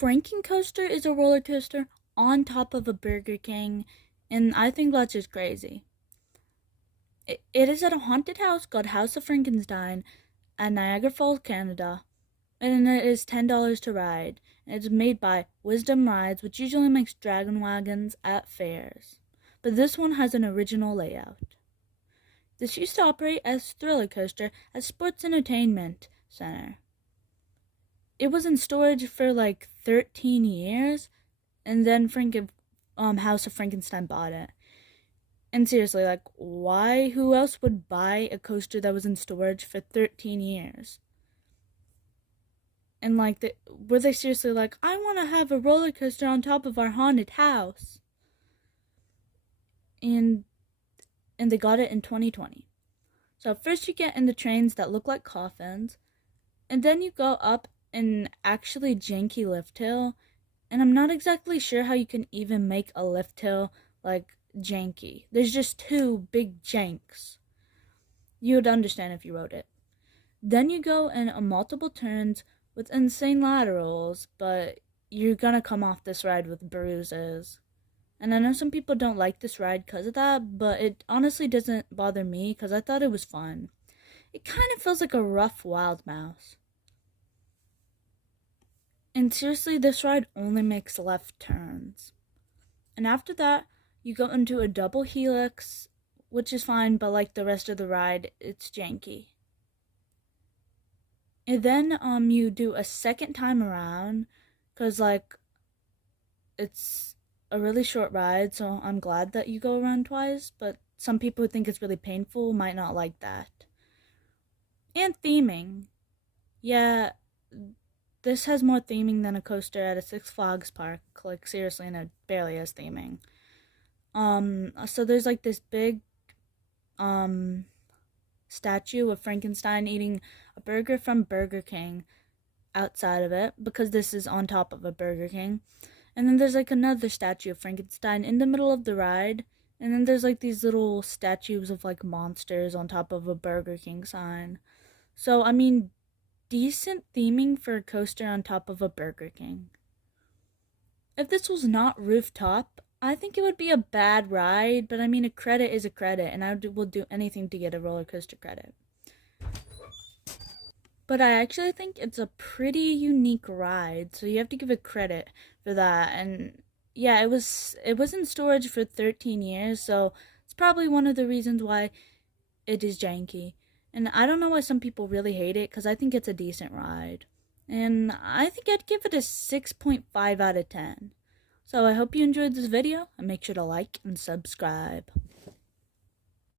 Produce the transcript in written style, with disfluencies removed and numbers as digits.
Franken Coaster is a roller coaster on top of a Burger King, and I think that's just crazy. It is at a haunted house called House of Frankenstein at Niagara Falls, Canada, and it is $10 to ride. And it's made by Wisdom Rides, which usually makes dragon wagons at fairs. But this one has an original layout. This used to operate as Thriller Coaster at Sports Entertainment Center. It was in storage for like 13 years, and then House of Frankenstein bought it. And seriously, like, why? Who else would buy a coaster that was in storage for 13 years? And like, were they seriously like, I want to have a roller coaster on top of our haunted house? And they got it in 2020. So first you get in the trains that look like coffins, and then you go up an actually janky lift hill, and I'm not exactly sure how you can even make a lift hill like janky. There's just two big janks. You would understand if you wrote it. Then you go in multiple turns with insane laterals, but you're gonna come off this ride with bruises. And I know some people don't like this ride because of that, but it honestly doesn't bother me because I thought it was fun. It kind of feels like a rough Wild Mouse. And seriously, this ride only makes left turns. And after that, you go into a double helix, which is fine, but like the rest of the ride, it's janky. And then you do a second time around, because like it's a really short ride, so I'm glad that you go around twice, but some people who think it's really painful might not like that. And theming. Yeah, this has more theming than a coaster at a Six Flags park. Like, seriously, and it barely has theming. So there's like this big, statue of Frankenstein eating a burger from Burger King outside of it, because this is on top of a Burger King. And then there's like another statue of Frankenstein in the middle of the ride. And then there's like these little statues of like monsters on top of a Burger King sign. So, I mean, decent theming for a coaster on top of a Burger King. If this was not rooftop, I think it would be a bad ride, but I mean, a credit is a credit, and will do anything to get a roller coaster credit. But I actually think it's a pretty unique ride, so you have to give it credit for that. And yeah, it was in storage for 13 years, so it's probably one of the reasons why it is janky. And I don't know why some people really hate it, because I think it's a decent ride. And I think I'd give it a 6.5 out of 10. So I hope you enjoyed this video, and make sure to like and subscribe.